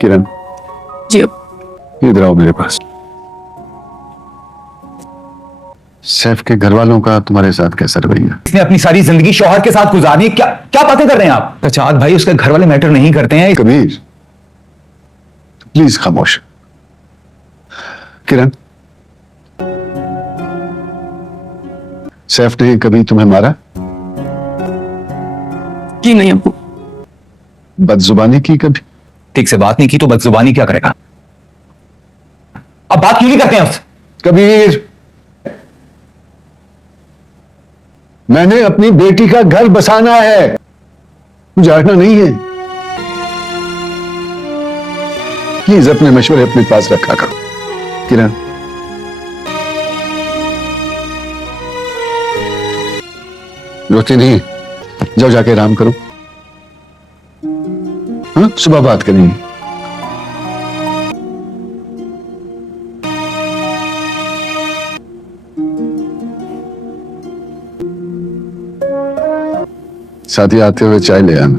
किरण जी इधर आओ मेरे पास। सैफ के घर वालों का तुम्हारे साथ कैसा रवैया? इसने अपनी सारी जिंदगी शौहर के साथ गुजारनी है। क्या क्या बातें कर रहे हैं आप? चाँद भाई, उसके घर वाले मैटर नहीं करते हैं। कबीर प्लीज खामोश। किरण, सैफ ने कभी तुम्हें मारा? जी नहीं अब्बू। बदजुबानी की कभी? ठीक से बात नहीं की तो बदजुबानी क्या करेगा? अब बात क्यों नहीं करते हैं उससे? कबीर, मैंने अपनी बेटी का घर बसाना है, उजाड़ना नहीं है। प्लीज अपने मशवरे अपने पास रखा करो। किरण, रोती नहीं, जाओ जाके आराम करो। हाँ, सुबह बात करेंगे। साथ ही आते हुए चाय ले आना।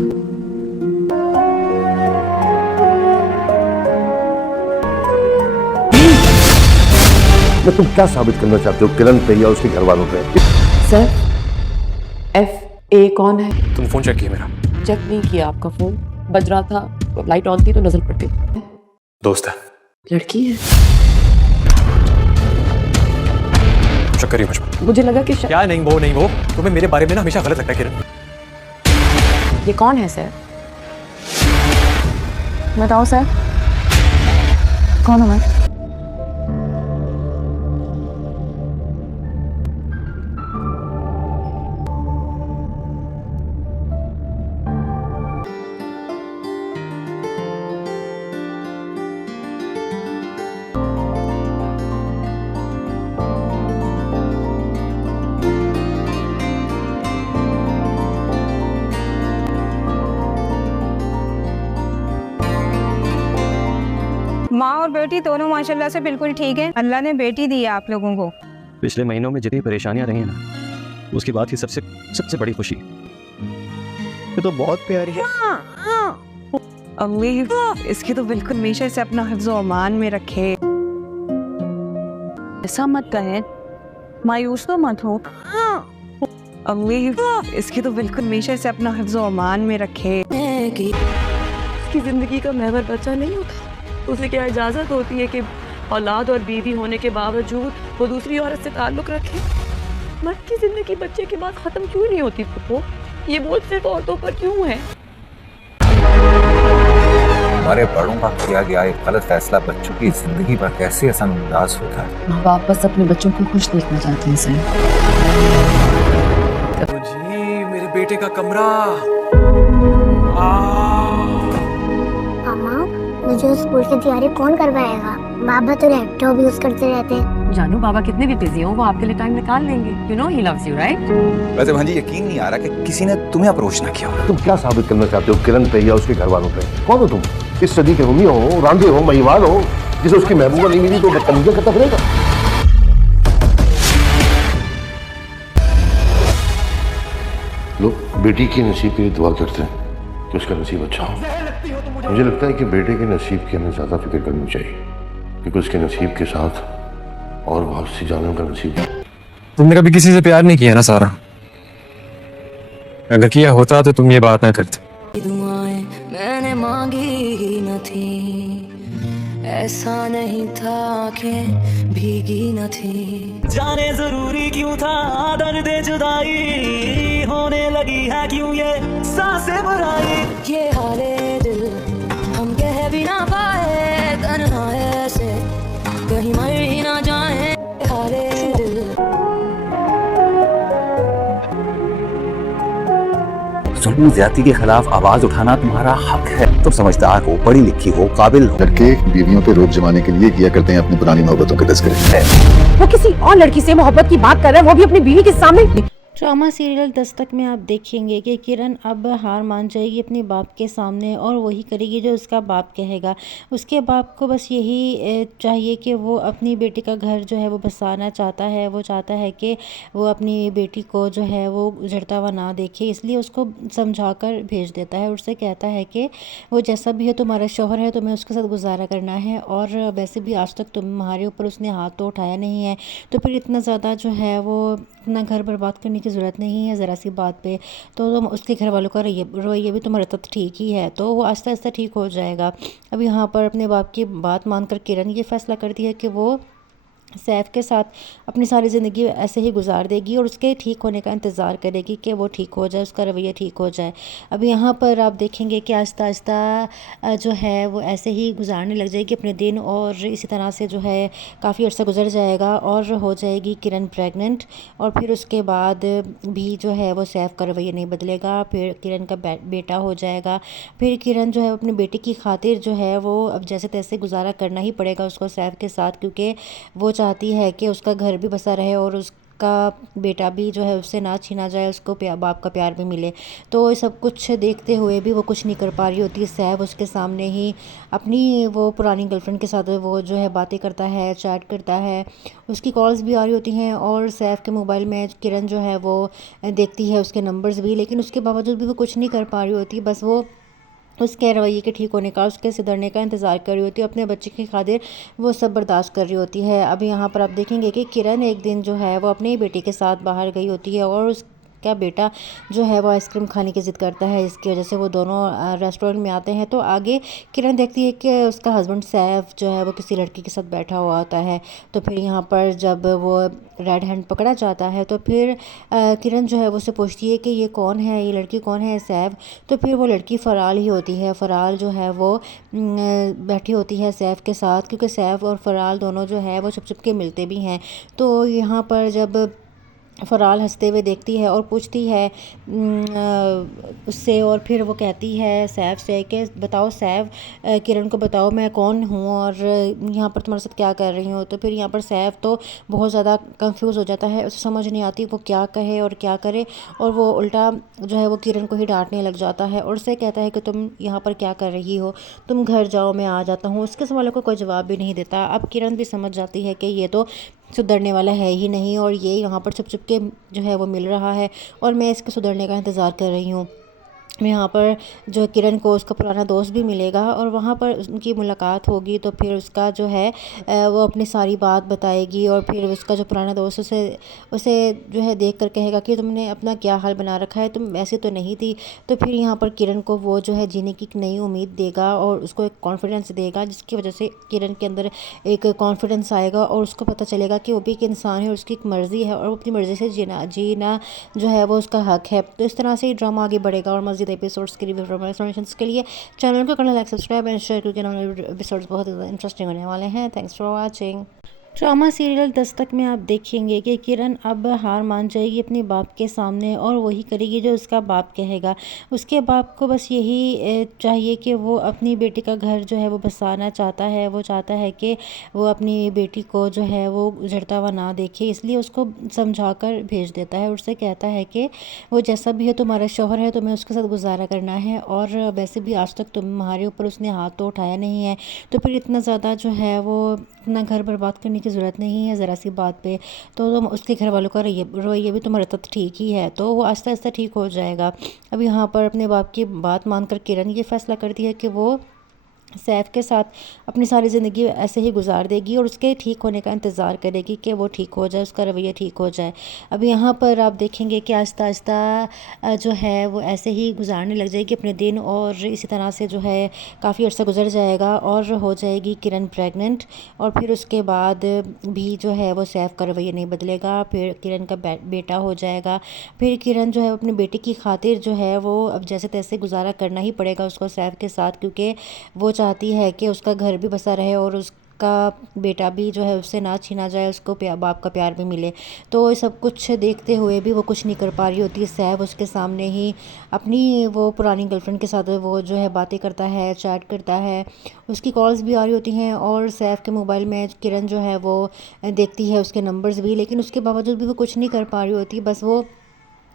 मैं तुम क्या साबित करना चाहते हो किरण पे या उसके घर वालों पे? सर, FA कौन है? तुम फोन चेक किया मेरा? चेक नहीं किया आपका फोन, बज रहा था, लाइट ऑन थी तो नजर पड़ती। दोस्त है, लड़की है। शक करिए मुझ पर। मुझे लगा कि क्या नहीं वो तुम्हें मेरे बारे में ना हमेशा गलत लगता है किरण। ये कौन है सर? बताओ सर, कौन हूँ मैं? माँ और बेटी दोनों माशाल्लाह से बिल्कुल ठीक है। अल्लाह ने बेटी दी है आप लोगों को। पिछले महीनों में जितनी परेशानियां रही हैं ना, उसके बाद ही सबसे बड़ी खुशी ये तो बहुत प्यारी है। अम्मी, इसकी तो बिल्कुल हमेशा से अपना हिफ्ज़-ओ अमान में रखे। ऐसा मत कहें, मायूस तो मत हो। अम्मी, इसकी तो बिल्कुल हमेशा से अपना हिफ्ज़-ओ अमान में रखे। उसकी जिंदगी का महवर बच्चा नहीं होता, उसे क्या इजाजत होती है कि औलाद और बीवी होने के बावजूद वो दूसरी औरत से ताल्लुक रखे? मर्द की जिंदगी बच्चे के बाद खत्म क्यों नहीं होती? पुप्पो, ये बोझ सिर्फ औरतों पर क्यों है? हमारे बड़ों का किया गया एक गलत फैसला बच्चों की जिंदगी पर कैसे असरअंदाज होता है। माँ बाप बस अपने बच्चों को खुश देखना चाहते हैं सर। जी मेरे बेटे का कमरा। अम्मा, मुझे स्कूल की तैयारी कौन करवाएगा? बाबा तो लैपटॉप यूज करते रहते हैं। जानू, बाबा कितने भी बिजी हो, वो आपके लिए टाइम निकाल लेंगे। You know he loves you, right? वैसे भांजी यकीन नहीं आ रहा कि किसी ने तुम्हें अप्रोच ना किया हो। तुम क्या साबित करना चाहते हो किरण पे या उसके घर वालों पे? कौन हो तुम? इस सदी के रूमी हो, रांधे हो, महिवाल हो, जिसे उसकी महबूबा नहीं मिली तो बदतमीजी करता फिरेगा। लोग बेटी के नसीब के लिए दुआ करते हैं कि उसका नसीब अच्छा हो। मुझे लगता है कि बेटे के नसीब की हमें ज्यादा फिक्र करनी चाहिए, क्योंकि उसके नसीब के साथ और बहुत सी जानों का नसीब है। तुमने कभी किसी से प्यार नहीं किया ना सारा? अगर किया होता तो तुम ये बात ना करते। दुआएं मैंने मांगी ही न थी, ऐसा नहीं था कि भीगी न थी। जाने जरूरी क्यों था दर्द जुदाई, होने लगी है क्यों ये सांसें बुराई। ये हाले दिल हम कह भी ना पाए, तन्हा ऐसे कहीं मर ही ना जाए। हाले दिल जुल्म ज्यादती के खिलाफ आवाज उठाना तुम्हारा हक है। तुम समझदार हो, पढ़ी लिखी हो, काबिल हो। लड़के बीवियों पे रोक जमाने के लिए किया करते हैं अपनी पुरानी मोहब्बतों के तस्करे। वो किसी और लड़की से मोहब्बत की बात कर रहा है, वो भी अपनी बीवी के सामने। ड्रामा सीरियल दस्तक में आप देखेंगे कि किरण अब हार मान जाएगी अपने बाप के सामने और वही करेगी जो उसका बाप कहेगा। उसके बाप को बस यही चाहिए कि वो अपनी बेटी का घर जो है वो बसाना चाहता है। वो चाहता है कि वो अपनी बेटी को जो है वो उजड़ता हुआ ना देखे, इसलिए उसको समझा कर भेज देता है। उससे कहता है कि वो जैसा भी है तुम्हारा शौहर है, तुम्हें उसके साथ गुजारा करना है और वैसे भी आज तक तुम्हारे ऊपर उसने हाथ तो उठाया नहीं है, तो फिर इतना ज़्यादा जो है वो अपना घर बर्बाद करने की ज़रूरत नहीं है ज़रा सी बात पे। तो तुम उसके घर वालों का रवैया भी तुम्हारा तो ठीक ही है, तो वो आहिस्ता आहिस्ता ठीक हो जाएगा। अब यहाँ पर अपने बाप की बात मानकर किरण ये फैसला करती है कि वो सैफ के साथ अपनी सारी ज़िंदगी ऐसे ही गुजार देगी और उसके ठीक होने का इंतज़ार करेगी कि वो ठीक हो जाए, उसका रवैया ठीक हो जाए। अब यहाँ पर आप देखेंगे कि आहिस्ता आहिस्ता जो है वो ऐसे ही गुजारने लग जाएगी अपने दिन और इसी तरह से जो है काफ़ी अर्सा गुजर जाएगा और हो जाएगी किरण प्रेग्नेंट। और फिर उसके बाद भी जो है वो सैफ का रवैया नहीं बदलेगा, फिर किरण का बेटा हो जाएगा। फिर किरण जो है अपनी बेटी की खातिर जो है वो अब जैसे तैसे गुजारा करना ही पड़ेगा उसको सैफ के साथ, क्योंकि वो चाहती है कि उसका घर भी बसा रहे और उसका बेटा भी जो है उससे ना छीना जाए, उसको बाप का प्यार भी मिले। तो ये सब कुछ देखते हुए भी वो कुछ नहीं कर पा रही होती। सैफ उसके सामने ही अपनी वो पुरानी गर्लफ्रेंड के साथ वो जो है बातें करता है, चैट करता है, उसकी कॉल्स भी आ रही होती हैं और सैफ के मोबाइल में किरण जो है वो देखती है उसके नंबर्स भी, लेकिन उसके बावजूद भी वो कुछ नहीं कर पा रही होती। बस वो उसके रवैये के ठीक होने का, उसके सुधरने का इंतज़ार कर रही होती है, अपने बच्चे की खातिर वो सब बर्दाश्त कर रही होती है। अब यहाँ पर आप देखेंगे कि किरण एक दिन जो है वो अपनी बेटी के साथ बाहर गई होती है और उसका बेटा जो है वो आइसक्रीम खाने की ज़िद करता है, इसकी वजह से वो दोनों रेस्टोरेंट में आते हैं। तो आगे किरण देखती है कि उसका हस्बैंड सैफ जो है वो किसी लड़की के साथ बैठा हुआ होता है। तो फिर यहाँ पर जब वो रेड हैंड पकड़ा जाता है तो फिर किरण जो है वो उससे पूछती है कि ये कौन है, ये लड़की कौन है सैफ। तो फिर वो लड़की फ़राल ही होती है। फ़राल जो है वो बैठी होती है सैफ के साथ, क्योंकि सैफ और फ़राल दोनों जो है वो छुप छुप के मिलते भी हैं। तो यहाँ पर जब फ़राल हंसते हुए देखती है और पूछती है उससे, और फिर वो कहती है सैफ से कि बताओ सैफ, किरण को बताओ मैं कौन हूँ और यहाँ पर तुम्हारे साथ क्या कर रही हूँ। तो फिर यहाँ पर सैफ तो बहुत ज़्यादा कंफ्यूज हो जाता है, उसे समझ नहीं आती वो क्या कहे और क्या करे, और वो उल्टा जो है वो किरण को ही डांटने लग जाता है और उससे कहता है कि तुम यहाँ पर क्या कर रही हो, तुम घर जाओ मैं आ जाता हूँ। उसके सवालों को कोई जवाब भी नहीं देता। अब किरण भी समझ जाती है कि ये तो सुधरने वाला है ही नहीं और ये यहाँ पर छुप छुप के जो है वो मिल रहा है और मैं इसके सुधरने का इंतज़ार कर रही हूँ। यहाँ पर जो किरण को उसका पुराना दोस्त भी मिलेगा और वहाँ पर उनकी मुलाकात होगी। तो फिर उसका जो है वो अपनी सारी बात बताएगी और फिर उसका जो पुराना दोस्त उसे जो है देख कर कहेगा कि तुमने अपना क्या हाल बना रखा है, तुम ऐसे तो नहीं थी। तो फिर यहाँ पर किरण को वो जो है जीने की एक नई उम्मीद देगा और उसको एक कॉन्फिडेंस देगा, जिसकी वजह से किरण के अंदर एक कॉन्फिडेंस आएगा और उसको पता चलेगा कि वो भी एक इंसान है और उसकी एक मर्ज़ी है और वो अपनी मर्ज़ी से जीना जो है वो उसका हक है। तो इस तरह से ये ड्रामा आगे बढ़ेगा और मज़ीद एपिसोड्स के रिव्यू और एक्सप्लेनेशंस के लिए चैनल को करना लाइक, सब्सक्राइब एंड शेयर, क्योंकि एपिसोड्स बहुत इंटरेस्टिंग होने वाले हैं। Thanks for watching. Drama serial Dastak में आप देखेंगे कि किरण अब हार मान जाएगी अपने बाप के सामने और वही करेगी जो उसका बाप कहेगा। उसके बाप को बस यही चाहिए कि वो अपनी बेटी का घर जो है वो बसाना चाहता है। वो चाहता है कि वो अपनी बेटी को जो है वो उजड़ता हुआ ना देखे, इसलिए उसको समझा कर भेज देता है। उससे कहता है कि वो जैसा भी है तुम्हारा शौहर है, तुम्हें उसके साथ गुजारा करना है और वैसे भी आज तक तुम्हारे ऊपर उसने हाथ तो उठाया नहीं है, तो फिर इतना ज़्यादा जो है वो अपना घर बर्बाद करने की ज़रूरत नहीं है ज़रा सी बात पे। तो तुम उसके घर वालों का रवैया भी तुम्हारा तो ठीक ही है, तो वो आहिस्ता आहिस्ता ठीक हो जाएगा। अब यहाँ पर अपने बाप की बात मानकर किरण ये फैसला करती है कि वो सैफ के साथ अपनी सारी ज़िंदगी ऐसे ही गुजार देगी और उसके ठीक होने का इंतज़ार करेगी कि वो ठीक हो जाए, उसका रवैया ठीक हो जाए। अब यहाँ पर आप देखेंगे कि आहिस्ता आहिस्ता जो है वो ऐसे ही गुजारने लग जाएगी अपने दिन और इसी तरह से जो है काफ़ी अर्सा गुजर जाएगा और हो जाएगी किरण प्रेग्नेंट। और फिर उसके बाद भी जो है वो सैफ का रवैया नहीं बदलेगा, फिर किरण का बेटा हो जाएगा। फिर किरण जो है अपनी बेटी की खातिर जो है वो अब जैसे तैसे गुजारा करना ही पड़ेगा उसको सैफ के साथ, क्योंकि वो चाहती है कि उसका घर भी बसा रहे और उसका बेटा भी जो है उससे ना छीना जाए, उसको बाप का प्यार भी मिले। तो ये सब कुछ देखते हुए भी वो कुछ नहीं कर पा रही होती। सैफ उसके सामने ही अपनी वो पुरानी गर्लफ्रेंड के साथ वो जो है बातें करता है, चैट करता है, उसकी कॉल्स भी आ रही होती हैं और सैफ के मोबाइल में किरण जो है वो देखती है उसके नंबर्स भी, लेकिन उसके बावजूद भी वो कुछ नहीं कर पा रही होती। बस वो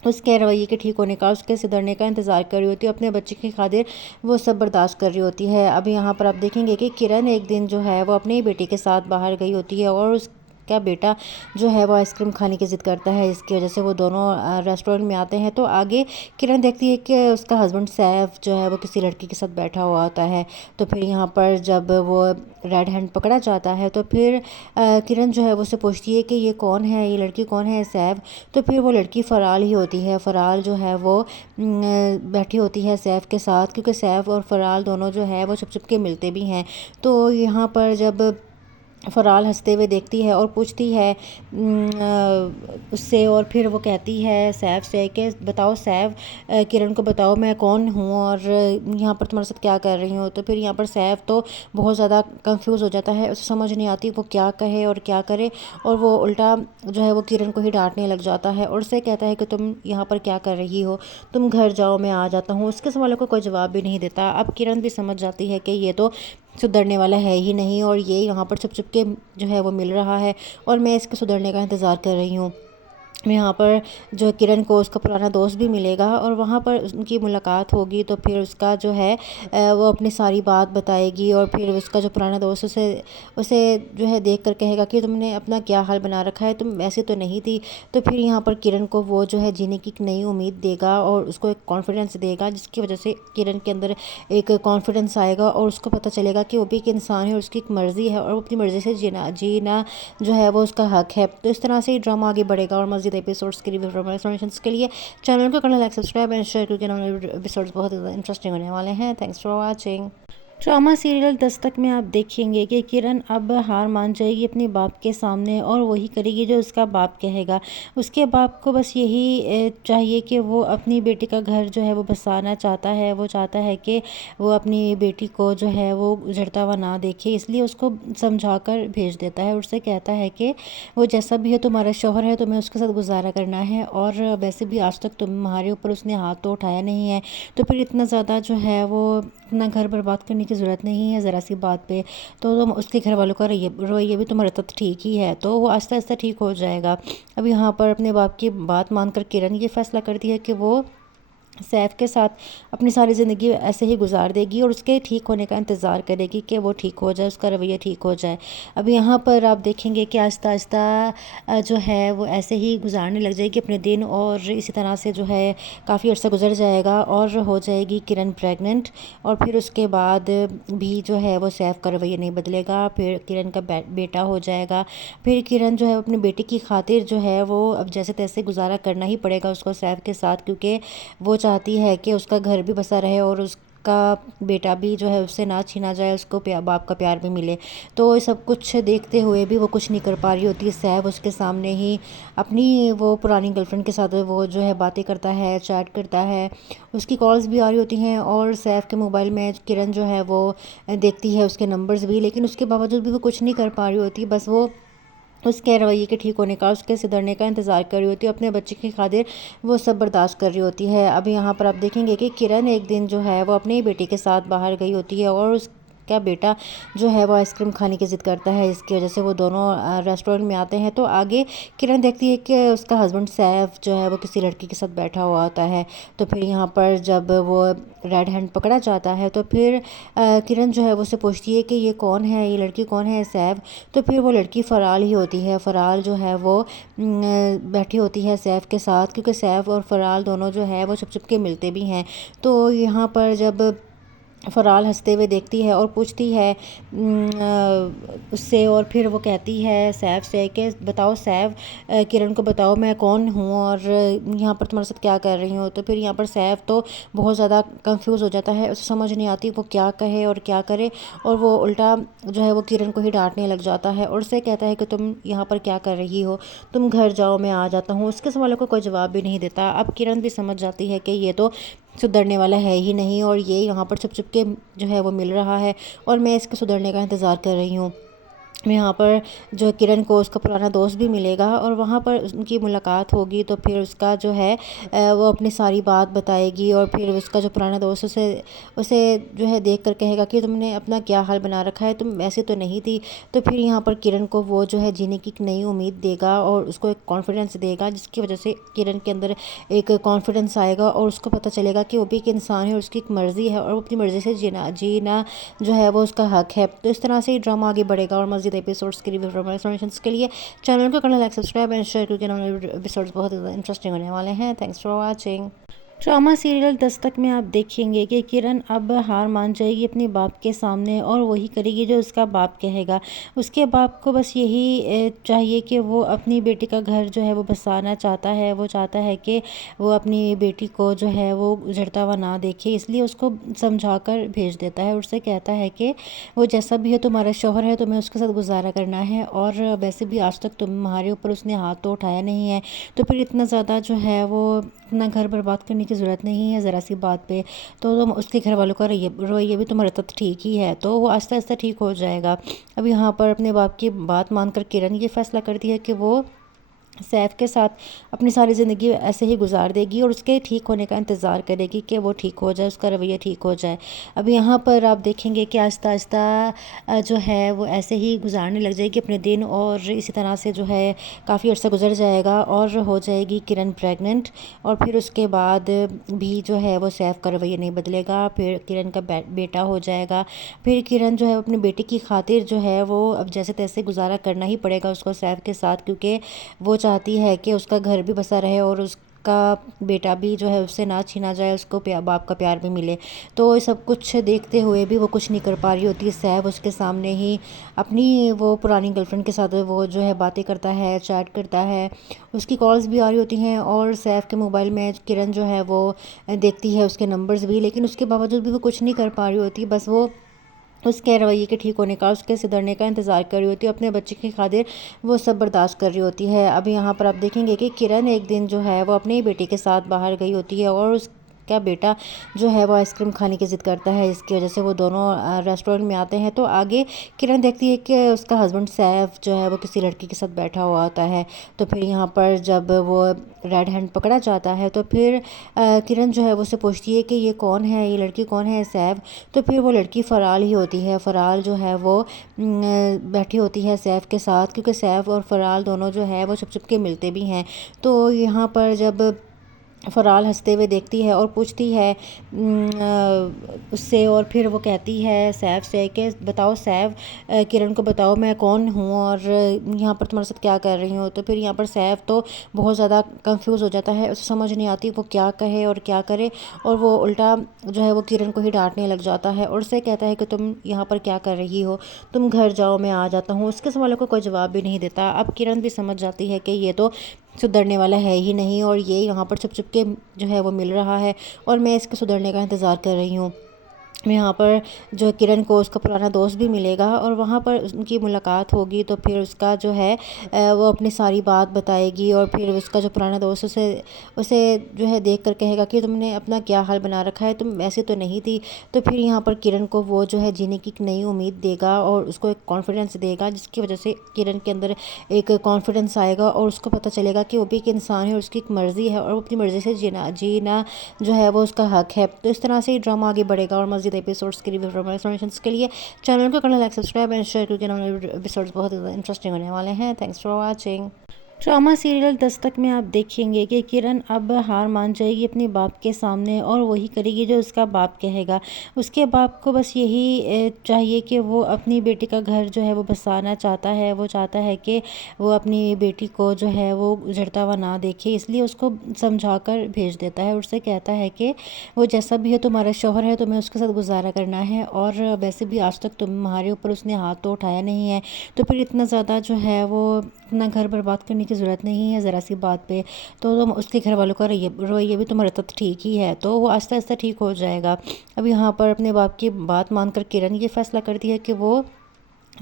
उसके रवैये के ठीक होने का, उसके सुधरने का इंतज़ार कर रही होती है, अपने बच्चे की खातिर वो सब बर्दाश्त कर रही होती है। अब यहाँ पर आप देखेंगे कि किरण एक दिन जो है वो अपनी बेटी के साथ बाहर गई होती है और उसका बेटा जो है वो आइसक्रीम खाने की ज़िद करता है। इसकी वजह से वो दोनों रेस्टोरेंट में आते हैं। तो आगे किरण देखती है कि उसका हस्बैंड सैफ जो है वो किसी लड़की के साथ बैठा हुआ होता है। तो फिर यहाँ पर जब वो रेड हैंड पकड़ा जाता है तो फिर किरण जो है वो उससे पूछती है कि ये कौन है, ये लड़की कौन है सैफ। तो फिर वो लड़की फ़राल ही होती है। फ़राल जो है वो बैठी होती है सैफ के साथ, क्योंकि सैफ और फ़राल दोनों जो है वो छुप के मिलते भी हैं। तो यहाँ पर जब फ़राल हंसते हुए देखती है और पूछती है उससे, और फिर वो कहती है सैफ से कि बताओ सैफ, किरण को बताओ मैं कौन हूँ और यहाँ पर तुम्हारे साथ क्या कर रही हूँ। तो फिर यहाँ पर सैफ तो बहुत ज़्यादा कंफ्यूज हो जाता है, उसे समझ नहीं आती वो क्या कहे और क्या करे, और वो उल्टा जो है वो किरण को ही डांटने लग जाता है और उससे कहता है कि तुम यहाँ पर क्या कर रही हो, तुम घर जाओ मैं आ जाता हूँ। उसके सवालों को कोई जवाब भी नहीं देता। अब किरण भी समझ जाती है कि ये तो सुधरने वाला है ही नहीं और ये यहाँ पर छुप के जो है वो मिल रहा है और मैं इसके सुधरने का इंतज़ार कर रही हूँ। में यहाँ पर जो किरण को उसका पुराना दोस्त भी मिलेगा और वहाँ पर उनकी मुलाकात होगी। तो फिर उसका जो है वो अपनी सारी बात बताएगी और फिर उसका जो पुराना दोस्त उसे जो है देख कर कहेगा कि तुमने अपना क्या हाल बना रखा है, तुम वैसे तो नहीं थी। तो फिर यहाँ पर किरण को वो जो है जीने की एक नई उम्मीद देगा और उसको एक कॉन्फिडेंस देगा, जिसकी वजह से किरण के अंदर एक कॉन्फिडेंस आएगा और उसको पता चलेगा कि वो भी एक इंसान है और उसकी एक मर्ज़ी है और वो अपनी मर्ज़ी से जीना जो है वो उसका हक है। तो इस तरह से ये ड्रामा आगे बढ़ेगा और मज़ीद एपिसोड्स के रिव्यू और एक्सप्लेनेशंस के लिए चैनल को करना लाइक सब्सक्राइब एंड शेयर, क्योंकि एपिसोड्स बहुत ज़्यादा इंटरेस्टिंग होने वाले हैं। Thanks for watching. Drama serial Dastak में आप देखेंगे कि किरण अब हार मान जाएगी अपने बाप के सामने और वही करेगी जो उसका बाप कहेगा। उसके बाप को बस यही चाहिए कि वो अपनी बेटी का घर जो है वो बसाना चाहता है। वो चाहता है कि वो अपनी बेटी को जो है वो उजड़ता हुआ ना देखे, इसलिए उसको समझा कर भेज देता है। उससे कहता है कि वो जैसा भी है तुम्हारा शौहर है, तुम्हें उसके साथ गुजारा करना है और वैसे भी आज तक तुम्हारे ऊपर उसने हाथ तो उठाया नहीं है, तो फिर इतना ज़्यादा जो है वो अपना घर बर्बाद करने की ज़रूरत नहीं है ज़रा सी बात पे। तो तुम उसके घर वालों का रवैया भी तुम्हारा तो ठीक ही है, तो वो आहिस्ता आहिस्ता ठीक हो जाएगा। अब यहाँ पर अपने बाप की बात मानकर किरण ये फैसला करती है कि वो सैफ के साथ अपनी सारी ज़िंदगी ऐसे ही गुजार देगी और उसके ठीक होने का इंतज़ार करेगी कि वो ठीक हो जाए, उसका रवैया ठीक हो जाए। अब यहाँ पर आप देखेंगे कि आहिस्ता आहिस्ता जो है वो ऐसे ही गुजारने लग जाएगी अपने दिन और इसी तरह से जो है काफ़ी अर्सा गुजर जाएगा और हो जाएगी किरण प्रेग्नेंट। और फिर उसके बाद भी जो है वो सैफ का रवैया नहीं बदलेगा, फिर किरण का बेटा हो जाएगा। फिर किरण जो है अपनी बेटी की खातिर जो है वो अब जैसे तैसे गुजारा करना ही पड़ेगा उसको सैफ के साथ, क्योंकि वो चाहती है कि उसका घर भी बसा रहे और उसका बेटा भी जो है उससे ना छीना जाए, उसको बाप का प्यार भी मिले। तो ये सब कुछ देखते हुए भी वो कुछ नहीं कर पा रही होती है। सैफ उसके सामने ही अपनी वो पुरानी गर्लफ्रेंड के साथ वो जो है बातें करता है, चैट करता है, उसकी कॉल्स भी आ रही होती हैं और सैफ के मोबाइल में किरण जो है वो देखती है उसके नंबर्स भी, लेकिन उसके बावजूद भी वो कुछ नहीं कर पा रही होती। बस वो उसके रवैये के ठीक होने का, उसके सुधरने का इंतज़ार कर रही होती है, अपने बच्चे की खातिर वो सब बर्दाश्त कर रही होती है। अब यहाँ पर आप देखेंगे कि किरण एक दिन जो है वो अपनी बेटी के साथ बाहर गई होती है और उसका बेटा जो है वो आइसक्रीम खाने की ज़िद करता है। इसकी वजह से वो दोनों रेस्टोरेंट में आते हैं। तो आगे किरण देखती है कि उसका हस्बैंड सैफ जो है वो किसी लड़की के साथ बैठा हुआ होता है। तो फिर यहाँ पर जब वो रेड हैंड पकड़ा जाता है तो फिर किरण जो है वो उससे पूछती है कि ये कौन है, ये लड़की कौन है सैफ। तो फिर वो लड़की फ़राल ही होती है। फ़राल जो है वो बैठी होती है सैफ के साथ, क्योंकि सैफ और फ़राल दोनों जो है वो छुप के मिलते भी हैं। तो यहाँ पर जब फ़राल हंसते हुए देखती है और पूछती है उससे, और फिर वो कहती है सैफ से कि बताओ सैफ, किरण को बताओ मैं कौन हूँ और यहाँ पर तुम्हारे साथ क्या कर रही हूँ। तो फिर यहाँ पर सैफ तो बहुत ज़्यादा कंफ्यूज हो जाता है, उसे समझ नहीं आती वो क्या कहे और क्या करे, और वो उल्टा जो है वो किरण को ही डांटने लग जाता है और उससे कहता है कि तुम यहाँ पर क्या कर रही हो, तुम घर जाओ मैं आ जाता हूँ। उसके सवालों को कोई जवाब भी नहीं देता। अब किरण भी समझ जाती है कि ये तो सुधरने वाला है ही नहीं और ये यहाँ पर छुप के जो है वो मिल रहा है और मैं इसके सुधरने का इंतज़ार कर रही हूँ। यहाँ पर जो किरण को उसका पुराना दोस्त भी मिलेगा और वहाँ पर उनकी मुलाकात होगी। तो फिर उसका जो है वो अपनी सारी बात बताएगी और फिर उसका जो पुराना दोस्त उसे उसे जो है देख कर कहेगा कि तुमने अपना क्या हाल बना रखा है, तुम ऐसे तो नहीं थी। तो फिर यहाँ पर किरण को वो जो है जीने की एक नई उम्मीद देगा और उसको एक कॉन्फिडेंस देगा, जिसकी वजह से किरण के अंदर एक कॉन्फिडेंस आएगा और उसको पता चलेगा कि वो भी एक इंसान है और उसकी एक मर्ज़ी है और वो अपनी मर्ज़ी से जीना जो है वो उसका हक है। तो इस तरह से ये ड्रामा आगे बढ़ेगा और मज़ीद एपिसोड्स के रिव्यू और एक्सप्लेनेशंस के लिए चैनल को करना लाइक सब्सक्राइब एंड शेयर, क्योंकि एपिसोड्स बहुत ज़्यादा इंटरेस्टिंग होने वाले हैं। Thanks for watching. Drama serial Dastak में आप देखेंगे कि किरण अब हार मान जाएगी अपने बाप के सामने और वही करेगी जो उसका बाप कहेगा। उसके बाप को बस यही चाहिए कि वो अपनी बेटी का घर जो है वो बसाना चाहता है। वो चाहता है कि वो अपनी बेटी को जो है वो उजड़ता हुआ ना देखे, इसलिए उसको समझा कर भेज देता है। उससे कहता है कि वो जैसा भी है तुम्हारा शौहर है, तुम्हें उसके साथ गुजारा करना है और वैसे भी आज तक तुम्हारे ऊपर उसने हाथ तो उठाया नहीं है, तो फिर इतना ज़्यादा जो है वो अपना घर बर्बाद करने की ज़रूरत नहीं है ज़रा सी बात पे। तो तुम उसके घर वालों का रवैया भी तुम्हारा तब ठीक ही है, तो वो आहिस्ता आहिस्ता ठीक हो जाएगा। अब यहाँ पर अपने बाप की बात मानकर किरण ये फैसला करती है कि वो सैफ के साथ अपनी सारी ज़िंदगी ऐसे ही गुजार देगी और उसके ठीक होने का इंतज़ार करेगी कि वो ठीक हो जाए, उसका रवैया ठीक हो जाए। अब यहाँ पर आप देखेंगे कि आहिस्ता आहिस्ता जो है वो ऐसे ही गुजारने लग जाएगी अपने दिन और इसी तरह से जो है काफ़ी अर्सा गुजर जाएगा और हो जाएगी किरण प्रेग्नेंट। और फिर उसके बाद भी जो है वो सैफ का रवैया नहीं बदलेगा, फिर किरण का बेटा हो जाएगा। फिर किरण जो है अपनी बेटी की खातिर जो है वो अब जैसे तैसे गुजारा करना ही पड़ेगा उसको सैफ के साथ, क्योंकि वो चाहती है कि उसका घर भी बसा रहे और उसका बेटा भी जो है उससे ना छीना जाए, उसको बाप का प्यार भी मिले। तो ये सब कुछ देखते हुए भी वो कुछ नहीं कर पा रही होती। सैफ उसके सामने ही अपनी वो पुरानी गर्लफ्रेंड के साथ वो जो है बातें करता है, चैट करता है, उसकी कॉल्स भी आ रही होती हैं और सैफ के मोबाइल में किरण जो है वो देखती है उसके नंबर्स भी, लेकिन उसके बावजूद भी वो कुछ नहीं कर पा रही होती। बस वो उसके रवैये के ठीक होने का, उसके सुधरने का इंतज़ार कर रही होती है, अपने बच्चे की खातिर वो सब बर्दाश्त कर रही होती है। अब यहाँ पर आप देखेंगे कि किरण एक दिन जो है वो अपनी बेटी के साथ बाहर गई होती है और उसका बेटा जो है वो आइसक्रीम खाने की ज़िद करता है, इसकी वजह से वो दोनों रेस्टोरेंट में आते हैं। तो आगे किरण देखती है कि उसका हस्बैंड सैफ जो है वो किसी लड़की के साथ बैठा हुआ होता है। तो फिर यहाँ पर जब वो रेड हैंड पकड़ा जाता है तो फिर किरण जो है वो उससे पूछती है कि ये कौन है, ये लड़की कौन है सैफ। तो फिर वो लड़की फ़राल ही होती है। फ़राल जो है वो बैठी होती है सैफ के साथ, क्योंकि सैफ और फ़राल दोनों जो है वो छुप के मिलते भी हैं। तो यहाँ पर जब फ़राल हंसते हुए देखती है और पूछती है उससे, और फिर वो कहती है सैफ से कि बताओ सैफ, किरण को बताओ मैं कौन हूँ और यहाँ पर तुम्हारे साथ क्या कर रही हूँ। तो फिर यहाँ पर सैफ तो बहुत ज़्यादा कंफ्यूज हो जाता है, उसे समझ नहीं आती वो क्या कहे और क्या करे, और वो उल्टा जो है वो किरण को ही डांटने लग जाता है और उससे कहता है कि तुम यहाँ पर क्या कर रही हो, तुम घर जाओ, मैं आ जाता हूँ। उसके सवालों को कोई जवाब भी नहीं देता। अब किरण भी समझ जाती है कि ये तो सुधरने वाला है ही नहीं और ये यहाँ पर छुप के जो है वो मिल रहा है और मैं इसके सुधरने का इंतज़ार कर रही हूँ। यहाँ पर जो किरण को उसका पुराना दोस्त भी मिलेगा और वहाँ पर उनकी मुलाकात होगी। तो फिर उसका जो है वो अपनी सारी बात बताएगी और फिर उसका जो पुराना दोस्त उसे जो है देख कर कहेगा कि तुमने अपना क्या हाल बना रखा है, तुम ऐसे तो नहीं थी। तो फिर यहाँ पर किरण को वो जो है जीने की एक नई उम्मीद देगा और उसको एक कॉन्फिडेंस देगा, जिसकी वजह से किरण के अंदर एक कॉन्फिडेंस आएगा और उसको पता चलेगा कि वो भी एक इंसान है और उसकी एक मर्ज़ी है और वो अपनी मर्ज़ी से जीना जो है वो उसका हक है। तो इस तरह से ये ड्रामा आगे बढ़ेगा और मज़ीद एपिसोड्स के रिव्यू और एक्सप्लेनेशंस के लिए चैनल को करना लाइक सब्सक्राइब एंड शेयर, क्योंकि एपिसोड्स बहुत ज़्यादा इंटरेस्टिंग होने वाले हैं। Thanks for watching. Drama serial Dastak में आप देखेंगे कि किरण अब हार मान जाएगी अपने बाप के सामने और वही करेगी जो उसका बाप कहेगा। उसके बाप को बस यही चाहिए कि वो अपनी बेटी का घर जो है वो बसाना चाहता है। वो चाहता है कि वो अपनी बेटी को जो है वो उजड़ता हुआ ना देखे, इसलिए उसको समझा कर भेज देता है। उससे कहता है कि वो जैसा भी है तुम्हारा शौहर है, तुम्हें उसके साथ गुजारा करना है और वैसे भी आज तक तुम्हारे ऊपर उसने हाथ तो उठाया नहीं है, तो फिर इतना ज़्यादा जो है वो अपना घर बर्बाद करने की ज़रूरत नहीं है ज़रा सी बात पे। तो तुम उसके घर वालों का रवैया भी तुम्हारा तब ठीक ही है, तो वो आहिस्ता आहिस्ता ठीक हो जाएगा। अब यहाँ पर अपने बाप की बात मानकर किरण ये फैसला करती है कि वो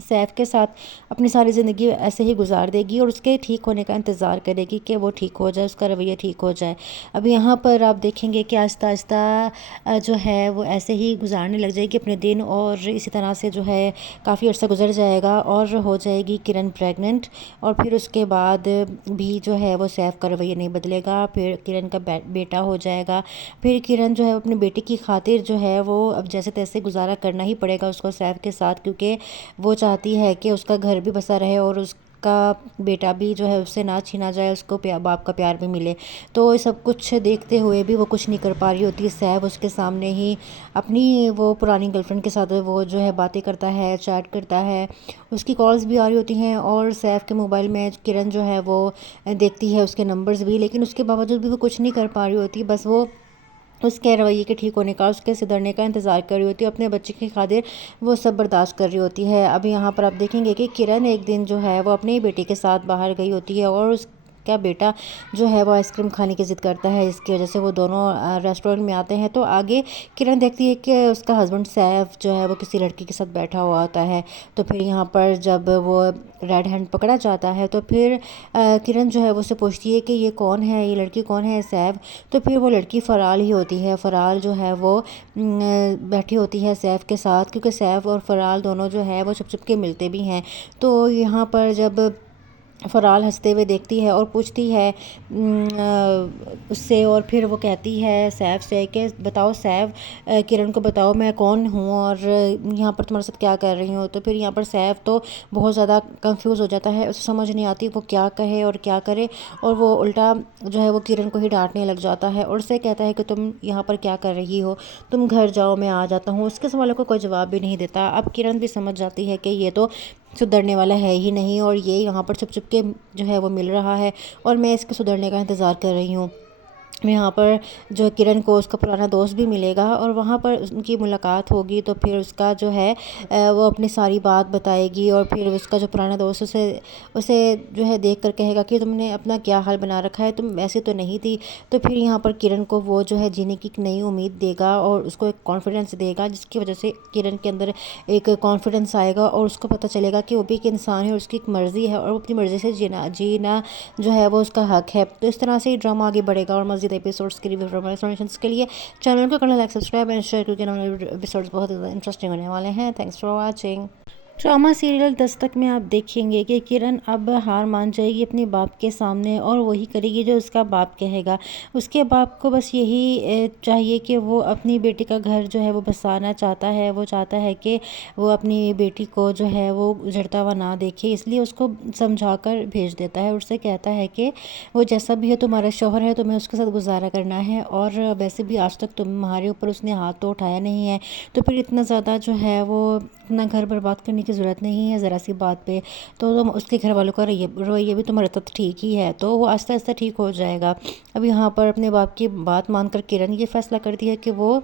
सैफ के साथ अपनी सारी ज़िंदगी ऐसे ही गुजार देगी और उसके ठीक होने का इंतज़ार करेगी कि वो ठीक हो जाए, उसका रवैया ठीक हो जाए। अब यहाँ पर आप देखेंगे कि आहिस्ता आहिस्ता जो है वो ऐसे ही गुजारने लग जाएगी अपने दिन, और इसी तरह से जो है काफ़ी अर्सा गुजर जाएगा और हो जाएगी किरण प्रेग्नेंट। और फिर उसके बाद भी जो है वो सैफ का रवैया नहीं बदलेगा, फिर किरण का बेटा हो जाएगा। फिर किरण जो है अपने बेटे की खातिर जो है वो अब जैसे तैसे गुजारा करना ही पड़ेगा उसको सैफ के साथ, क्योंकि वो चाहती है कि उसका घर भी बसा रहे और उसका बेटा भी जो है उससे ना छीना जाए, उसको बाप का प्यार भी मिले। तो ये सब कुछ देखते हुए भी वो कुछ नहीं कर पा रही होती। सैफ उसके सामने ही अपनी वो पुरानी गर्लफ्रेंड के साथ वो जो है बातें करता है, चैट करता है, उसकी कॉल्स भी आ रही होती हैं और सैफ के मोबाइल में किरण जो है वो देखती है उसके नंबर्स भी, लेकिन उसके बावजूद भी वो कुछ नहीं कर पा रही होती। बस वो उसके रवैये के ठीक होने का, उसके सुधरने का इंतज़ार कर रही होती है, अपने बच्चे की खातिर वो सब बर्दाश्त कर रही होती है। अब यहाँ पर आप देखेंगे कि किरण एक दिन जो है वो अपने ही बेटे के साथ बाहर गई होती है और उसका बेटा जो है वो आइसक्रीम खाने की ज़िद करता है, इसकी वजह से वो दोनों रेस्टोरेंट में आते हैं। तो आगे किरण देखती है कि उसका हस्बैंड सैफ जो है वो किसी लड़की के साथ बैठा हुआ होता है। तो फिर यहाँ पर जब वो रेड हैंड पकड़ा जाता है तो फिर किरण जो है वो उससे पूछती है कि ये कौन है, ये लड़की कौन है सैफ। तो फिर वो लड़की फ़राल ही होती है। फ़राल जो है वो बैठी होती है सैफ के साथ, क्योंकि सैफ और फ़राल दोनों जो है वो छुप छुप के मिलते भी हैं। तो यहाँ पर जब फ़राल हंसते हुए देखती है और पूछती है उससे, और फिर वो कहती है सैफ से कि बताओ सैफ, किरण को बताओ मैं कौन हूँ और यहाँ पर तुम्हारे साथ क्या कर रही हूँ। तो फिर यहाँ पर सैफ तो बहुत ज़्यादा कंफ्यूज हो जाता है, उसे समझ नहीं आती वो क्या कहे और क्या करे, और वो उल्टा जो है वो किरण को ही डांटने लग जाता है और उससे कहता है कि तुम यहाँ पर क्या कर रही हो, तुम घर जाओ, मैं आ जाता हूँ। उसके सवालों को कोई जवाब भी नहीं देता। अब किरण भी समझ जाती है कि ये तो सुधरने वाला है ही नहीं और ये यहाँ पर छुप छुप के जो है वो मिल रहा है और मैं इसके सुधरने का इंतज़ार कर रही हूँ। यहाँ पर जो किरण को उसका पुराना दोस्त भी मिलेगा और वहाँ पर उनकी मुलाकात होगी। तो फिर उसका जो है वो अपनी सारी बात बताएगी और फिर उसका जो पुराना दोस्त उसे जो है देख कर कहेगा कि तुमने अपना क्या हाल बना रखा है, तुम वैसे तो नहीं थी। तो फिर यहाँ पर किरण को वो जो है जीने की एक नई उम्मीद देगा और उसको एक कॉन्फिडेंस देगा, जिसकी वजह से किरण के अंदर एक कॉन्फिडेंस आएगा और उसको पता चलेगा कि वो भी एक इंसान है और उसकी एक मर्ज़ी है और वो अपनी मर्ज़ी से जीना जो है वो उसका हक है। तो इस तरह से ही ड्रामा आगे बढ़ेगा और मज़ीद एपिसोड्स के रिव्यू और एक्सप्लेनेशंस के लिए चैनल को करना लाइक, सब्सक्राइब एंड शेयर, क्योंकि एपिसोड्स बहुत ज़्यादा इंटरेस्टिंग होने वाले हैं। Thanks for watching. Drama serial Dastak में आप देखेंगे कि किरण अब हार मान जाएगी अपने बाप के सामने और वही करेगी जो उसका बाप कहेगा। उसके बाप को बस यही चाहिए कि वो अपनी बेटी का घर जो है वो बसाना चाहता है। वो चाहता है कि वो अपनी बेटी को जो है वो उजड़ता हुआ ना देखे, इसलिए उसको समझा कर भेज देता है। उससे कहता है कि वो जैसा भी है तुम्हारा शौहर है, तुम्हें उसके साथ गुजारा करना है और वैसे भी आज तक तुम्हारे ऊपर उसने हाथ तो उठाया नहीं है, तो फिर इतना ज़्यादा जो है वो अपना घर बर्बाद करने की ज़रूरत नहीं है ज़रा सी बात पे। तो तुम उसके घर वालों का रवैया भी तुम्हारे साथ ठीक ही है, तो वो आहिस्ता आहिस्ता ठीक हो जाएगा। अब यहाँ पर अपने बाप की बात मानकर किरण ये फैसला करती है कि वो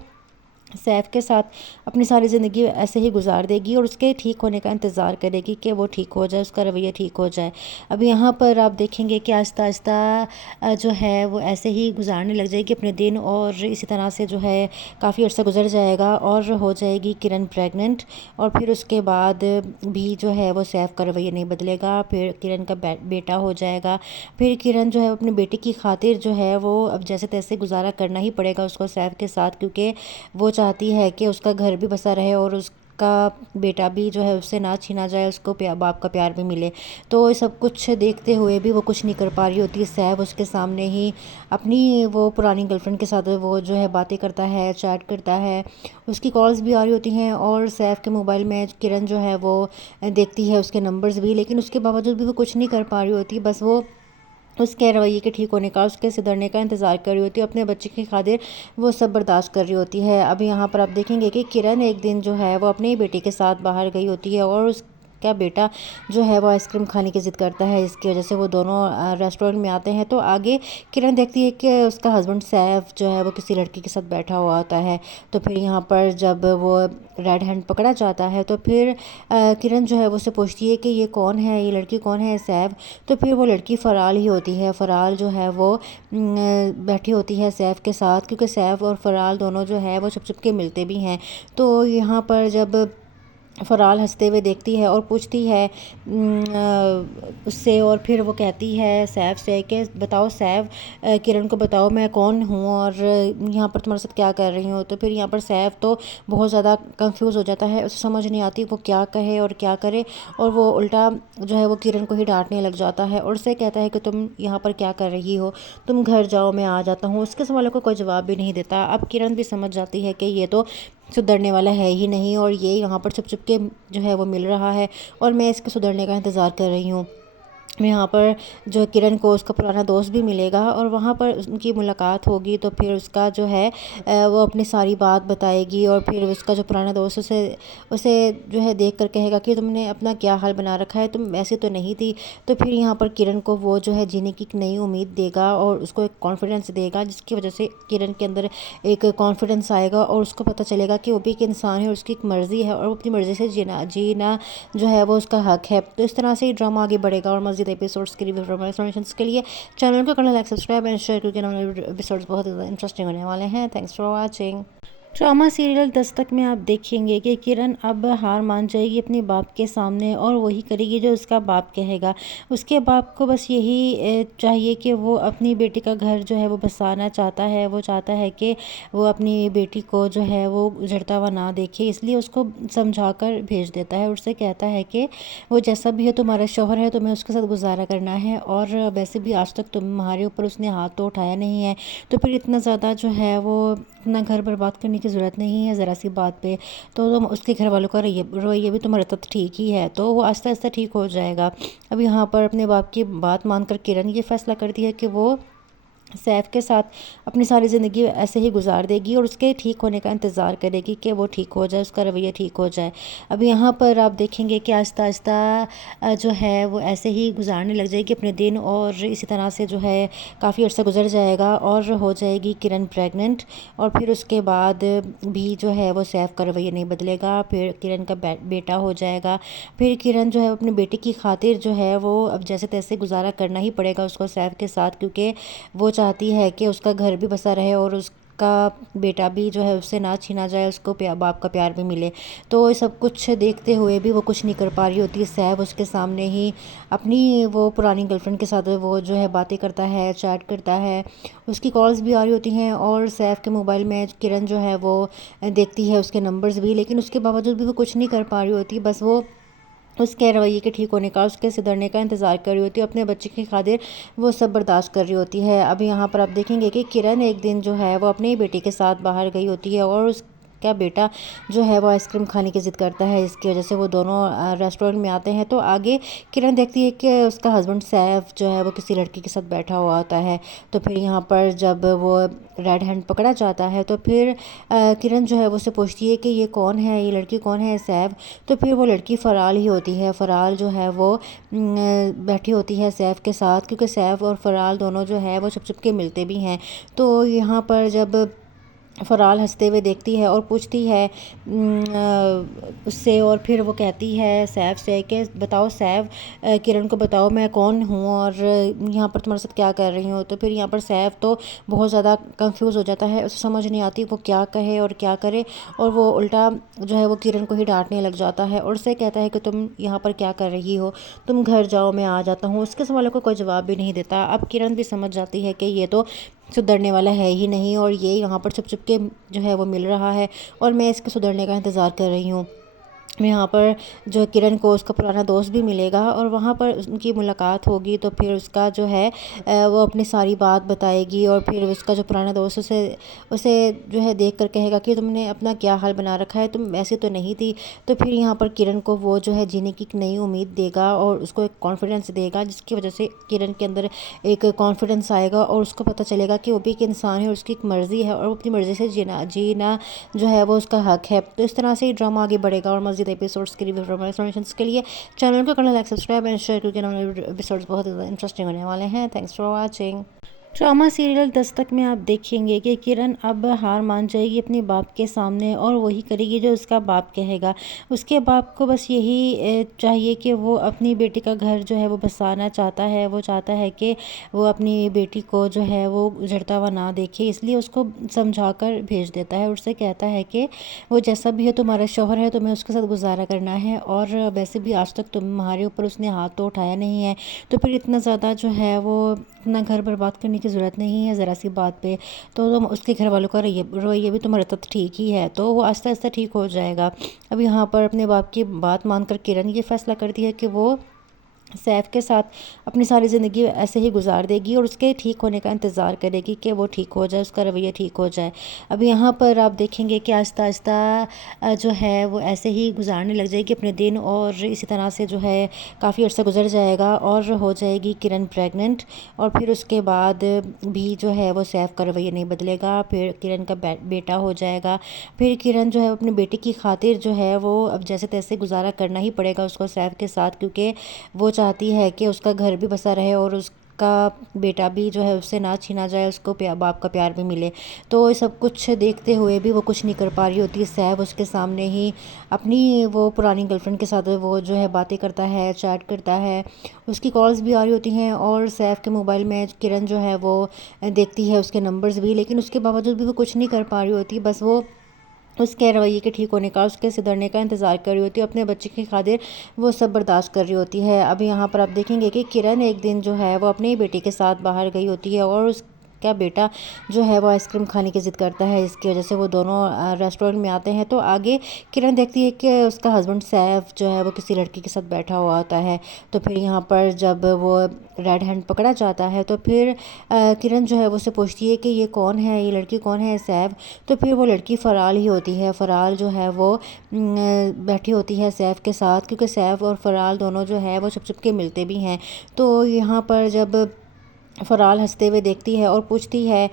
सैफ के साथ अपनी सारी ज़िंदगी ऐसे ही गुजार देगी और उसके ठीक होने का इंतज़ार करेगी कि वो ठीक हो जाए, उसका रवैया ठीक हो जाए। अब यहाँ पर आप देखेंगे कि आहिस्ता आहिस्ता जो है वो ऐसे ही गुजारने लग जाएगी अपने दिन, और इसी तरह से जो है काफ़ी अर्सा गुजर जाएगा और हो जाएगी किरण प्रेग्नेंट। और फिर उसके बाद भी जो है वो सैफ का रवैया नहीं बदलेगा, फिर किरण का बेटा हो जाएगा। फिर किरण जो है अपने बेटे की खातिर जो है वो अब जैसे तैसे गुजारा करना ही पड़ेगा उसको सैफ के साथ, क्योंकि वो चाहती है कि उसका घर भी बसा रहे और उसका बेटा भी जो है उससे ना छीना जाए, उसको बाप का प्यार भी मिले। तो ये सब कुछ देखते हुए भी वो कुछ नहीं कर पा रही होती। सैफ उसके सामने ही अपनी वो पुरानी गर्लफ्रेंड के साथ वो जो है बातें करता है, चैट करता है, उसकी कॉल्स भी आ रही होती हैं और सैफ के मोबाइल में किरण जो है वो देखती है उसके नंबर्स भी, लेकिन उसके बावजूद भी वो कुछ नहीं कर पा रही होती। बस वो उसके रवैये के ठीक होने का, उसके सुधरने का इंतज़ार कर रही होती है, अपने बच्चे की खातिर वो सब बर्दाश्त कर रही होती है। अब यहाँ पर आप देखेंगे कि किरण एक दिन जो है वो अपने ही बेटे के साथ बाहर गई होती है और उसका बेटा जो है वो आइसक्रीम खाने की ज़िद करता है, इसकी वजह से वो दोनों रेस्टोरेंट में आते हैं। तो आगे किरण देखती है कि उसका हस्बैंड सैफ जो है वो किसी लड़की के साथ बैठा हुआ होता है। तो फिर यहाँ पर जब वो रेड हैंड पकड़ा जाता है तो फिर किरण जो है वो उससे पूछती है कि ये कौन है, ये लड़की कौन है सैफ। तो फिर वो लड़की फ़राल ही होती है। फ़राल जो है वो बैठी होती है सैफ के साथ, क्योंकि सैफ और फ़राल दोनों जो है वो छुप छुप के मिलते भी हैं। तो यहाँ पर जब फ़राल हंसते हुए देखती है और पूछती है उससे, और फिर वो कहती है सैफ से कि बताओ सैफ, किरण को बताओ मैं कौन हूँ और यहाँ पर तुम्हारे साथ क्या कर रही हूँ। तो फिर यहाँ पर सैफ तो बहुत ज़्यादा कंफ्यूज हो जाता है, उसे समझ नहीं आती वो क्या कहे और क्या करे, और वो उल्टा जो है वो किरण को ही डांटने लग जाता है और उससे कहता है कि तुम यहाँ पर क्या कर रही हो, तुम घर जाओ मैं आ जाता हूँ। उसके सवालों को कोई जवाब भी नहीं देता। अब किरण भी समझ जाती है कि ये तो सुधरने वाला है ही नहीं, और ये यहाँ पर छुप छुप के जो है वो मिल रहा है और मैं इसके सुधरने का इंतज़ार कर रही हूँ। मैं यहाँ पर जो किरण को उसका पुराना दोस्त भी मिलेगा और वहाँ पर उनकी मुलाकात होगी, तो फिर उसका जो है वो अपनी सारी बात बताएगी, और फिर उसका जो पुराना दोस्त उसे उसे जो है देख कर कहेगा कि तुमने अपना क्या हाल बना रखा है, तुम ऐसी तो नहीं थी। तो फिर यहाँ पर किरण को वो जो है जीने की एक नई उम्मीद देगा और उसको एक कॉन्फिडेंस देगा, जिसकी वजह से किरण के अंदर एक कॉन्फिडेंस आएगा और उसको पता चलेगा कि वो भी एक इंसान है और उसकी एक मर्ज़ी है और वो अपनी मर्ज़ी से जीना जो है वो उसका हक है। तो इस तरह से ये ड्रामा आगे बढ़ेगा और मज़ीद एपिसोड्स के रिव्यू और एक्सप्लेनेशंस के लिए चैनल को करना लाइक, सब्सक्राइब एंड शेयर, क्योंकि एपिसोड्स बहुत ज़्यादा इंटरेस्टिंग होने वाले हैं। Thanks for watching. Drama serial Dastak में आप देखेंगे कि किरण अब हार मान जाएगी अपने बाप के सामने और वही करेगी जो उसका बाप कहेगा। उसके बाप को बस यही चाहिए कि वो अपनी बेटी का घर जो है वो बसाना चाहता है। वो चाहता है कि वो अपनी बेटी को जो है वो उजड़ता हुआ ना देखे, इसलिए उसको समझा कर भेज देता है। उससे कहता है कि वो जैसा भी है तुम्हारा शौहर है, तुम्हें उसके साथ गुजारा करना है, और वैसे भी आज तक तुम्हारे ऊपर उसने हाथ तो उठाया नहीं है, तो फिर इतना ज़्यादा जो है वो अपना घर बर्बाद करने की ज़रूरत नहीं है ज़रा सी बात पे। तो तुम उसके घर वालों का रवैया भी तुम्हारा तो ठीक ही है, तो वो आहिस्ता आहिस्ता ठीक हो जाएगा। अब यहाँ पर अपने बाप की बात मानकर किरण ये फैसला करती है कि वो सैफ के साथ अपनी सारी ज़िंदगी ऐसे ही गुजार देगी और उसके ठीक होने का इंतज़ार करेगी कि वो ठीक हो जाए, उसका रवैया ठीक हो जाए। अब यहाँ पर आप देखेंगे कि आहिस्ता आहिस्ता जो है वो ऐसे ही गुजारने लग जाएगी अपने दिन, और इसी तरह से जो है काफ़ी अर्सा गुजर जाएगा और हो जाएगी किरण प्रेग्नेंट। और फिर उसके बाद भी जो है वो सैफ का रवैया नहीं बदलेगा, फिर किरण का बेटा हो जाएगा। फिर किरण जो है अपनी बेटी की खातिर जो है वो अब जैसे तैसे गुजारा करना ही पड़ेगा उसको सैफ के साथ, क्योंकि वो चाहती है कि उसका घर भी बसा रहे और उसका बेटा भी जो है उससे ना छीना जाए, उसको बाप का प्यार भी मिले। तो ये सब कुछ देखते हुए भी वो कुछ नहीं कर पा रही होती है। सैफ उसके सामने ही अपनी वो पुरानी गर्लफ्रेंड के साथ वो जो है बातें करता है, चैट करता है, उसकी कॉल्स भी आ रही होती हैं, और सैफ के मोबाइल में किरण जो है वो देखती है उसके नंबर्स भी, लेकिन उसके बावजूद भी वो कुछ नहीं कर पा रही होती। बस वो उसके रवैये के ठीक होने का, उसके सुधरने का इंतज़ार कर रही होती है, अपने बच्चे की खातिर वो सब बर्दाश्त कर रही होती है। अब यहाँ पर आप देखेंगे कि किरण एक दिन जो है वो अपनी बेटी के साथ बाहर गई होती है और उसका बेटा जो है वो आइसक्रीम खाने की ज़िद करता है, इसकी वजह से वो दोनों रेस्टोरेंट में आते हैं। तो आगे किरण देखती है कि उसका हस्बैंड सैफ जो है वो किसी लड़की के साथ बैठा हुआ होता है। तो फिर यहाँ पर जब वो रेड हैंड पकड़ा जाता है तो फिर किरण जो है वो उससे पूछती है कि ये कौन है, ये लड़की कौन है सैफ। तो फिर वो लड़की फ़राल ही होती है। फ़राल जो है वो बैठी होती है सैफ के साथ, क्योंकि सैफ और फ़राल दोनों जो है वो छुप छुप के मिलते भी हैं। तो यहाँ पर जब फ़राल हंसते हुए देखती है और पूछती है उससे, और फिर वो कहती है सैफ से कि बताओ सैफ, किरण को बताओ मैं कौन हूँ और यहाँ पर तुम्हारे साथ क्या कर रही हूँ। तो फिर यहाँ पर सैफ तो बहुत ज़्यादा कंफ्यूज हो जाता है, उसे समझ नहीं आती वो क्या कहे और क्या करे, और वो उल्टा जो है वो किरण को ही डांटने लग जाता है और उससे कहता है कि तुम यहाँ पर क्या कर रही हो, तुम घर जाओ मैं आ जाता हूँ। उसके सवालों को कोई जवाब भी नहीं देता। अब किरण भी समझ जाती है कि ये तो सुधरने वाला है ही नहीं, और ये यहाँ पर छुप छुप के जो है वो मिल रहा है और मैं इसके सुधरने का इंतज़ार कर रही हूँ। में यहाँ पर जो किरण को उसका पुराना दोस्त भी मिलेगा और वहाँ पर उनकी मुलाकात होगी, तो फिर उसका जो है वो अपनी सारी बात बताएगी, और फिर उसका जो पुराना दोस्त उसे जो है देख कर कहेगा कि तुमने अपना क्या हाल बना रखा है, तुम ऐसी तो नहीं थी। तो फिर यहाँ पर किरण को वो जो है जीने की एक नई उम्मीद देगा और उसको एक कॉन्फिडेंस देगा, जिसकी वजह से किरण के अंदर एक कॉन्फिडेंस आएगा और उसको पता चलेगा कि वो भी एक इंसान है और उसकी एक मर्ज़ी है और वो अपनी मर्ज़ी से जीना जो है वो उसका हक है। तो इस तरह से ये ड्रामा आगे बढ़ेगा और मज़ीद एपिसोड्स के रिव्यू और एक्सप्लेनेशंस के लिए चैनल को करना लाइक, सब्सक्राइब एंड शेयर, क्योंकि एपिसोड्स बहुत ज़्यादा इंटरेस्टिंग होने वाले हैं। Thanks for watching. Drama serial Dastak में आप देखेंगे कि किरण अब हार मान जाएगी अपने बाप के सामने और वही करेगी जो उसका बाप कहेगा। उसके बाप को बस यही चाहिए कि वो अपनी बेटी का घर जो है वो बसाना चाहता है। वो चाहता है कि वो अपनी बेटी को जो है वो उजड़ता हुआ ना देखे, इसलिए उसको समझा कर भेज देता है। उससे कहता है कि वो जैसा भी है तुम्हारा शौहर है, तुम्हें उसके साथ गुजारा करना है और वैसे भी आज तक तुम्हारे ऊपर उसने हाथ तो उठाया नहीं है, तो फिर इतना ज़्यादा जो है वो अपना घर बर्बाद करने की ज़रूरत नहीं है ज़रा सी बात पे। तो तुम उसके घर वालों का रवैया भी तुम्हारा तो ठीक ही है, तो वो आहिस्ता आहिस्ता ठीक हो जाएगा। अब यहाँ पर अपने बाप की बात मानकर किरण ये फैसला करती है कि वो सैफ के साथ अपनी सारी ज़िंदगी ऐसे ही गुजार देगी और उसके ठीक होने का इंतज़ार करेगी कि वो ठीक हो जाए, उसका रवैया ठीक हो जाए। अब यहाँ पर आप देखेंगे कि आहिस्ता आहिस्ता जो है वो ऐसे ही गुजारने लग जाएगी अपने दिन और इसी तरह से जो है काफ़ी अर्सा गुजर जाएगा और हो जाएगी किरण प्रेग्नेंट। और फिर उसके बाद भी जो है वो सैफ का रवैया नहीं बदलेगा, फिर किरण का बेटा हो जाएगा। फिर किरण जो है अपनी बेटी की खातिर जो है वो अब जैसे तैसे गुजारा करना ही पड़ेगा उसको सैफ के साथ, क्योंकि वो चाहती है कि उसका घर भी बसा रहे और उसका बेटा भी जो है उससे ना छीना जाए, उसको बाप का प्यार भी मिले। तो ये सब कुछ देखते हुए भी वो कुछ नहीं कर पा रही होती। सैफ उसके सामने ही अपनी वो पुरानी गर्लफ्रेंड के साथ वो जो है बातें करता है, चैट करता है, उसकी कॉल्स भी आ रही होती हैं और सैफ के मोबाइल में किरण जो है वो देखती है उसके नंबर्स भी, लेकिन उसके बावजूद भी वो कुछ नहीं कर पा रही होती। बस वो उसके रवैये के ठीक होने का, उसके सुधरने का इंतज़ार कर रही होती है, अपने बच्चे की खातिर वो सब बर्दाश्त कर रही होती है। अब यहाँ पर आप देखेंगे कि किरण एक दिन जो है वो अपनी बेटी के साथ बाहर गई होती है और उसका बेटा जो है वो आइसक्रीम खाने की ज़िद करता है, इसकी वजह से वो दोनों रेस्टोरेंट में आते हैं। तो आगे किरण देखती है कि उसका हस्बैंड सैफ जो है वो किसी लड़की के साथ बैठा हुआ होता है। तो फिर यहाँ पर जब वो रेड हैंड पकड़ा जाता है तो फिर किरण जो है वो उससे पूछती है कि ये कौन है, ये लड़की कौन है सैफ। तो फिर वो लड़की फ़राल ही होती है। फ़राल जो है वो बैठी होती है सैफ के साथ, क्योंकि सैफ और फ़राल दोनों जो है वो छुप छुप के मिलते भी हैं। तो यहाँ पर जब फ़राल हंसते हुए देखती है और पूछती है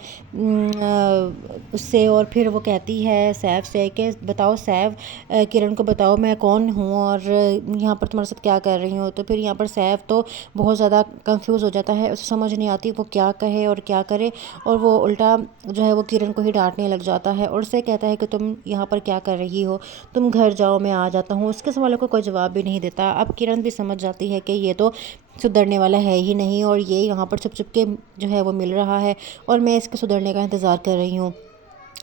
उससे, और फिर वो कहती है सैफ से कि बताओ सैफ, किरण को बताओ मैं कौन हूँ और यहाँ पर तुम्हारे साथ क्या कर रही हूँ। तो फिर यहाँ पर सैफ तो बहुत ज़्यादा कंफ्यूज हो जाता है, उसे समझ नहीं आती वो क्या कहे और क्या करे, और वो उल्टा जो है वो किरण को ही डांटने लग जाता है और उससे कहता है कि तुम यहाँ पर क्या कर रही हो, तुम घर जाओ मैं आ जाता हूँ। उसके सवालों को कोई जवाब भी नहीं देता। अब किरण भी समझ जाती है कि ये तो सुधरने वाला है ही नहीं और ये यहाँ पर छुप छुप के जो है वो मिल रहा है और मैं इसके सुधरने का इंतज़ार कर रही हूँ।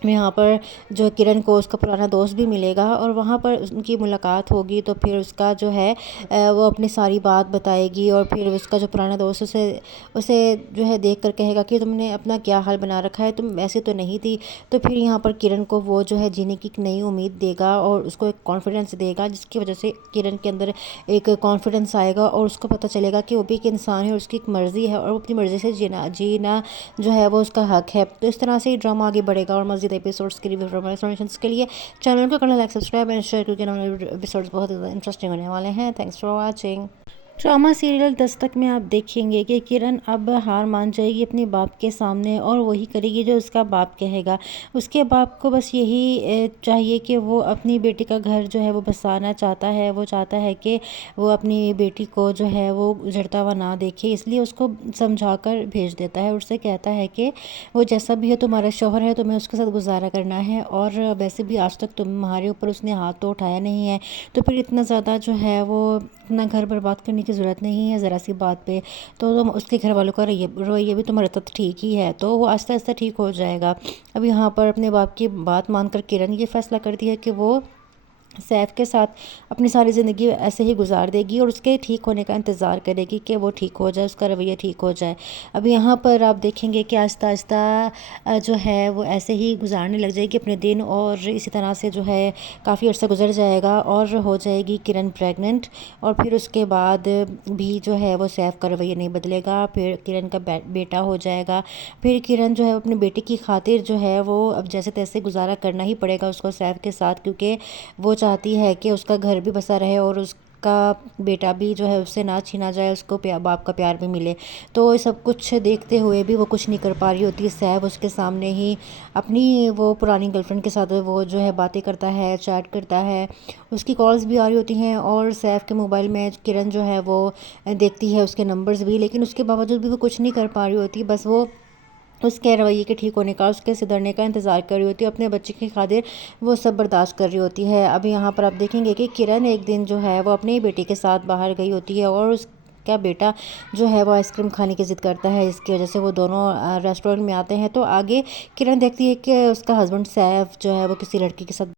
यहाँ पर जो किरण को उसका पुराना दोस्त भी मिलेगा और वहाँ पर उनकी मुलाकात होगी। तो फिर उसका जो है वो अपनी सारी बात बताएगी और फिर उसका जो पुराना दोस्त उसे जो है देख कर कहेगा कि तुमने अपना क्या हाल बना रखा है, तुम ऐसे तो नहीं थी। तो फिर यहाँ पर किरण को वो जो है जीने की एक नई उम्मीद देगा और उसको एक कॉन्फिडेंस देगा, जिसकी वजह से किरण के अंदर एक कॉन्फिडेंस आएगा और उसको पता चलेगा कि वो भी एक इंसान है और उसकी एक मर्ज़ी है और वो अपनी मर्ज़ी से जीना जो है वो उसका हक है। तो इस तरह से ये ड्रामा आगे बढ़ेगा और मज़ीद एपिसोड्स के रिव्यू और एक्सप्लेनेशंस के लिए चैनल को करना लाइक, सब्सक्राइब एंड शेयर, क्योंकि एपिसोड्स बहुत ज़्यादा इंटरेस्टिंग होने वाले हैं। Thanks for watching. Drama serial Dastak में आप देखेंगे कि किरण अब हार मान जाएगी अपने बाप के सामने और वही करेगी जो उसका बाप कहेगा। उसके बाप को बस यही चाहिए कि वो अपनी बेटी का घर जो है वो बसाना चाहता है। वो चाहता है कि वो अपनी बेटी को जो है वो उजड़ता हुआ ना देखे, इसलिए उसको समझा कर भेज देता है। उससे कहता है कि वो जैसा भी है तुम्हारा शौहर है, तुम्हें उसके साथ गुजारा करना है और वैसे भी आज तक तुम्हारे ऊपर उसने हाथ तो उठाया नहीं है, तो फिर इतना ज़्यादा जो है वो अपना घर बर्बाद करने की ज़रूरत नहीं है ज़रा सी बात पे। तो तुम उसके घर वालों का रवैया भी तुम्हारा तो ठीक ही है, तो वो आहिस्ता आहिस्ता ठीक हो जाएगा। अब यहाँ पर अपने बाप की बात मानकर किरण ये फैसला करती है कि वो सैफ के साथ अपनी सारी ज़िंदगी ऐसे ही गुजार देगी और उसके ठीक होने का इंतज़ार करेगी कि वो ठीक हो जाए, उसका रवैया ठीक हो जाए। अब यहाँ पर आप देखेंगे कि आहिस्ता आहिस्ता जो है वो ऐसे ही गुजारने लग जाएगी अपने दिन और इसी तरह से जो है काफ़ी अर्सा गुजर जाएगा और हो जाएगी किरण प्रेग्नेंट। और फिर उसके बाद भी जो है वो सैफ का रवैया नहीं बदलेगा, फिर किरण का बेटा हो जाएगा। फिर किरण जो है अपनी बेटी की खातिर जो है वो अब जैसे तैसे गुजारा करना ही पड़ेगा उसको सैफ के साथ, क्योंकि वो चाहती है कि उसका घर भी बसा रहे और उसका बेटा भी जो है उससे ना छीना जाए, उसको बाप का प्यार भी मिले। तो ये सब कुछ देखते हुए भी वो कुछ नहीं कर पा रही होती। सैफ उसके सामने ही अपनी वो पुरानी गर्लफ्रेंड के साथ वो जो है बातें करता है, चैट करता है, उसकी कॉल्स भी आ रही होती हैं और सैफ के मोबाइल में किरण जो है वो देखती है उसके नंबर्स भी, लेकिन उसके बावजूद भी वो कुछ नहीं कर पा रही होती। बस वो उसके रवैये के ठीक होने का, उसके सुधरने का इंतज़ार कर रही होती है, अपने बच्चे की खातिर वो सब बर्दाश्त कर रही होती है। अब यहाँ पर आप देखेंगे कि किरण एक दिन जो है वो अपने ही बेटे के साथ बाहर गई होती है और उसका बेटा जो है वो आइसक्रीम खाने की ज़िद करता है, इसकी वजह से वो दोनों रेस्टोरेंट में आते हैं। तो आगे किरण देखती है कि उसका हस्बैंड सैफ जो है वो किसी लड़की के साथ